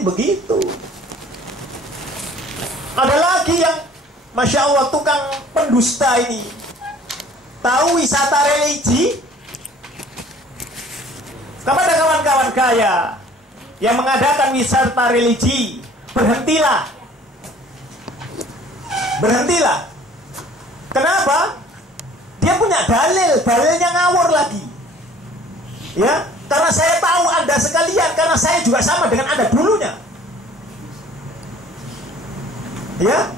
seperti begitu. Ada lagi yang Masya Allah tukang pendusta ini. Tahu wisata religi? Kepada kawan-kawan kaya yang mengadakan wisata religi, berhentilah. Berhentilah. Kenapa? Dia punya dalil, dalilnya ngawur lagi. Ya, karena saya tahu Anda sekalian, karena saya juga sama dengan Anda dulunya. Ya,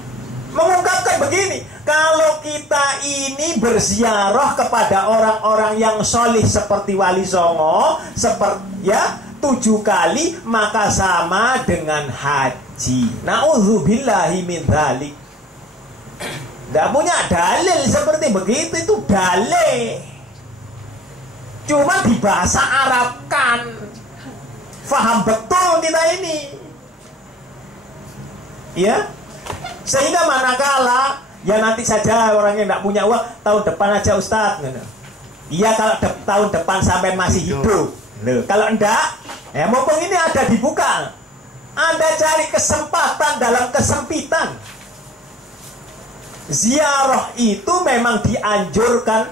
mengungkapkan begini, kalau kita ini berziarah kepada orang-orang yang solih seperti Wali Songo, seperti ya 7 kali, maka sama dengan haji. Na'udzubillahi min dzalik. Tidak punya dalil seperti begitu, itu dalil. Cuma di bahasa Arabkan. Faham betul kita ini. Ya. Sehingga manakala ya nanti saja orang yang tidak punya uang, tahun depan aja Ustadz. Iya kalau tahun depan sampai masih hidup. Loh, kalau enggak, ya mumpung ini ada dibuka. Anda cari kesempatan dalam kesempitan. Ziarah itu memang dianjurkan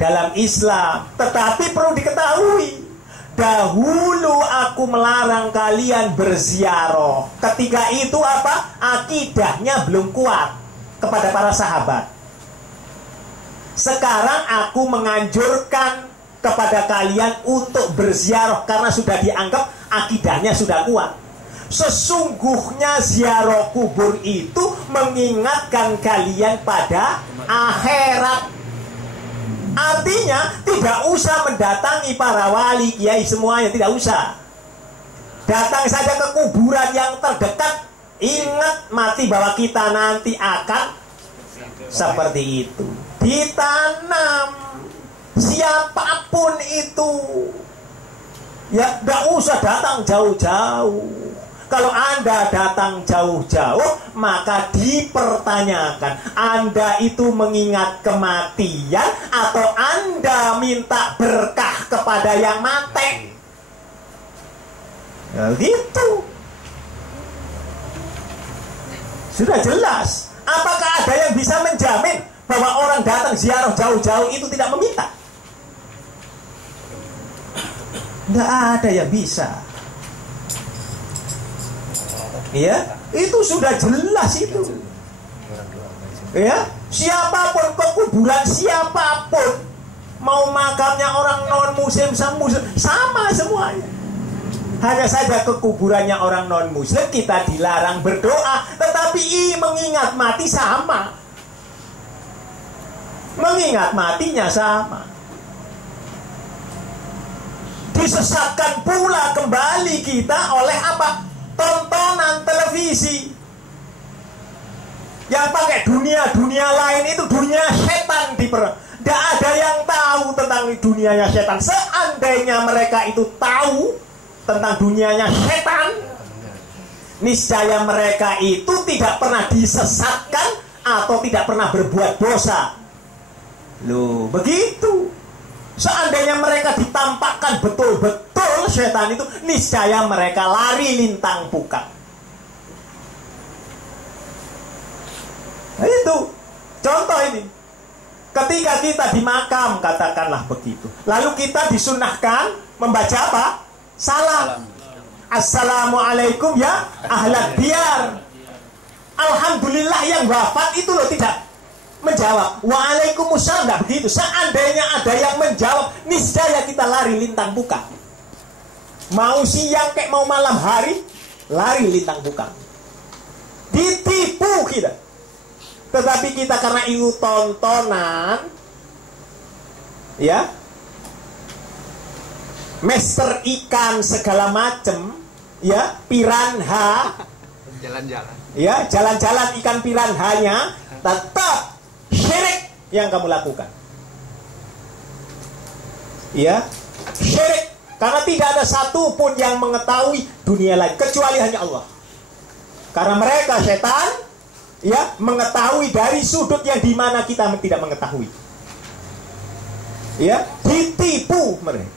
dalam Islam, tetapi perlu diketahui, dahulu aku melarang kalian berziarah. Ketika itu apa? Akidahnya belum kuat kepada para sahabat. Sekarang aku menganjurkan kepada kalian untuk berziarah karena sudah dianggap akidahnya sudah kuat. Sesungguhnya ziarah kubur itu mengingatkan kalian pada akhirat. Artinya tidak usah mendatangi para wali, kiai semuanya, tidak usah. Datang saja ke kuburan yang terdekat. Ingat mati bahwa kita nanti akan seperti itu. Ditanam siapapun itu. Ya tidak usah datang jauh-jauh. Kalau Anda datang jauh-jauh, maka dipertanyakan, Anda itu mengingat kematian atau Anda minta berkah kepada yang mati? Ya gitu. Sudah jelas. Apakah ada yang bisa menjamin bahwa orang datang ziarah jauh-jauh itu tidak meminta? Tidak ada yang bisa. Ya, itu sudah jelas itu. Ya, siapapun ke kuburan siapapun, mau makamnya orang non muslim sama semuanya. Hanya saja ke kuburannya orang non muslim kita dilarang berdoa, tetapi mengingat mati sama. Mengingat matinya sama. Disesatkan pula kembali kita oleh apa? Tontonan televisi yang pakai dunia lain, itu dunia setan. Tidak ada yang tahu tentang dunianya setan. Seandainya mereka itu tahu tentang dunianya setan, niscaya mereka itu tidak pernah disesatkan atau tidak pernah berbuat dosa. Loh, begitu. Seandainya mereka ditampakkan betul-betul setan itu, niscaya mereka lari lintang pukang. Nah, itu contoh ini. Ketika kita di makam, katakanlah begitu, lalu kita disunahkan membaca apa? Salam. Assalamualaikum ya ahlat diyar. Alhamdulillah yang wafat itu loh tidak menjawab waalaikumsalam, tidak begitu. Seandainya ada yang menjawab, niscaya kita lari lintang pukang. Mau siang kayak mau malam hari, lari lintang pukang. Ditipu kita. Tetapi kita karena itu tontonan, ya, master ikan segala macem, ya, piranha, jalan-jalan, ya, jalan-jalan ikan piranhanya, tetap syirik yang kamu lakukan. Ya, syirik. Karena tidak ada satupun yang mengetahui dunia lain kecuali hanya Allah. Karena mereka setan, ya, mengetahui dari sudut yang dimana kita tidak mengetahui. Ya, ditipu mereka.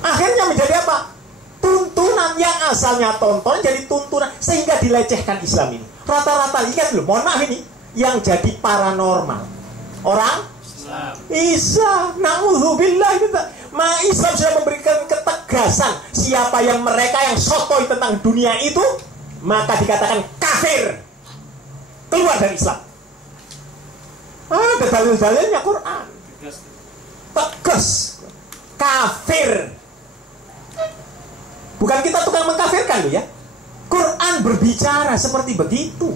Akhirnya menjadi apa? tuntunan yang asalnya tonton jadi tuntunan, sehingga dilecehkan Islam ini. Rata-rata lihat loh, mohon maaf ini, yang jadi paranormal orang Islam. Na'udzubillah itu. Islam sudah memberikan ketegasan, siapa yang mereka yang sotoy tentang dunia itu, maka dikatakan kafir, keluar dari Islam. Ada dalil-dalilnya Quran. Tegas. Kafir. Bukan kita tukang mengkafirkan loh ya. Quran berbicara seperti begitu.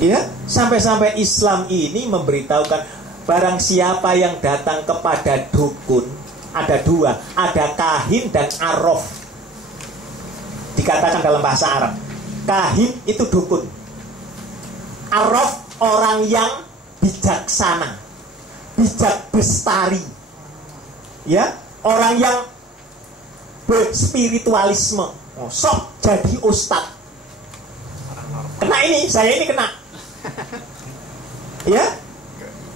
Ya, sampai-sampai Islam ini memberitahukan barang siapa yang datang kepada dukun, ada dua, ada kahin dan arraf. Dikatakan dalam bahasa Arab, kahin itu dukun, arraf orang yang bijaksana, bijak bestari, ya, orang yang berspiritualisme. Sok jadi ustadz. Kena ini, saya ini kena. Ya,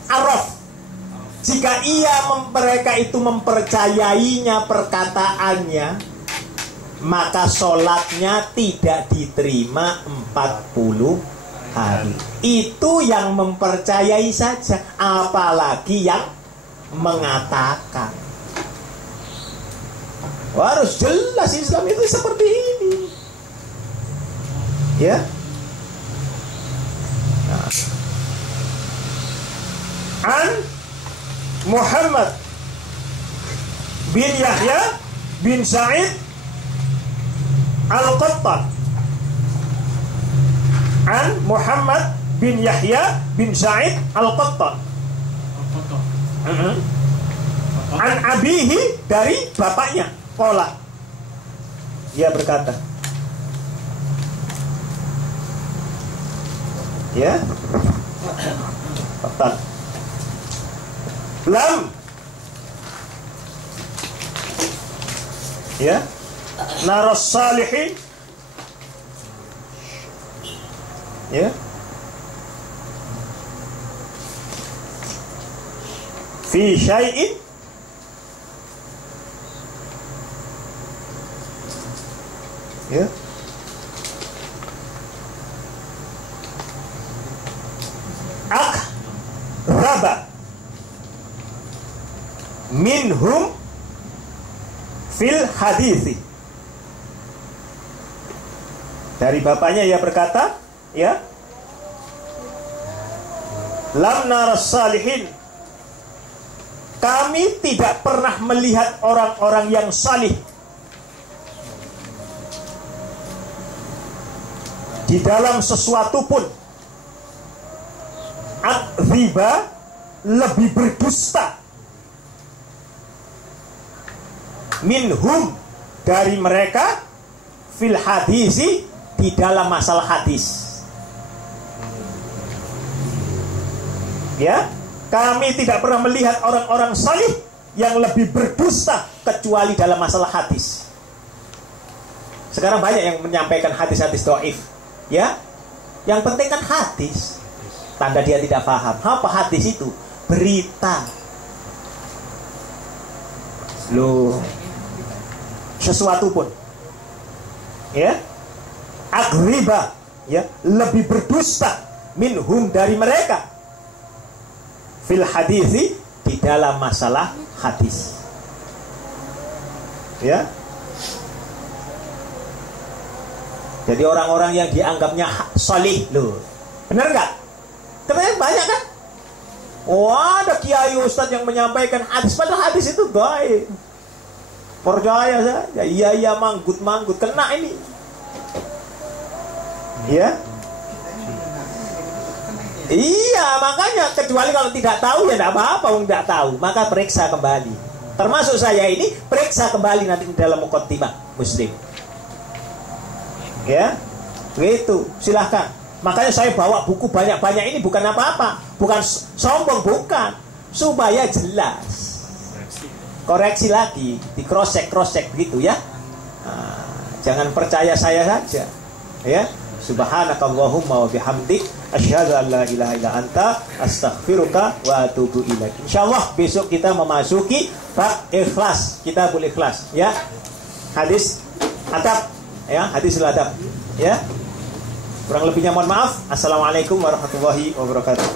arraf. Jika mereka itu mempercayainya perkataannya, maka sholatnya tidak diterima 40 hari. Itu yang mempercayai saja, apalagi yang mengatakan. Harus jelas Islam itu seperti ini. Ya. Nah. An Muhammad bin Yahya bin Sa'id Al-Qattan. An Muhammad bin Yahya bin Sa'id Al-Qattan. An abihi, dari bapaknya. Qala, dia berkata, ya, Qattan, lam, ya, naras salihin, ya, fi syai'in ya, akhraba minhum fil hadithi. Dari bapaknya ia berkata, ya, lam naras salihin, kami tidak pernah melihat orang-orang yang salih di dalam sesuatu pun, akziba, lebih berdusta, minhum, dari mereka, fil hadisi, di dalam masalah hadis. Ya, kami tidak pernah melihat orang-orang salih yang lebih berdusta kecuali dalam masalah hadis. Sekarang banyak yang menyampaikan hadis-hadis dhaif. Ya, yang penting kan hadis. Tanda dia tidak paham. Apa hadis itu? Berita. Loh, sesuatu pun. Ya, aghriba, ya, lebih berdusta, minhum, dari mereka, fil hadisi, di dalam masalah hadis. Ya. Jadi orang-orang yang dianggapnya salih, loh, benar nggak? Ternyata banyak kan? Wah, ada kiai ustadz yang menyampaikan hadis, padahal hadis itu baik. Percaya saja, iya manggut kena ini. Ya. Iya, makanya kecuali kalau tidak tahu ya tidak apa-apa, tidak tahu, maka periksa kembali. Termasuk saya ini, periksa kembali nanti di dalam muqaddimah Muslim. Ya, gitu, silahkan. Makanya saya bawa buku banyak-banyak ini bukan apa-apa, bukan sombong, bukan, supaya jelas. Koreksi lagi, di cross check begitu ya. Nah, jangan percaya saya saja. Ya, subhanakallahumma wa bihamdik, Asyhadu an la ilaha illa anta astaghfiruka wa atubu ilaik. Insyaallah besok kita memasuki bab ikhlas, kitabul ikhlas ya. Hadis adab ya, hadis adab ya. Kurang lebihnya mohon maaf. Assalamualaikum warahmatullahi wabarakatuh.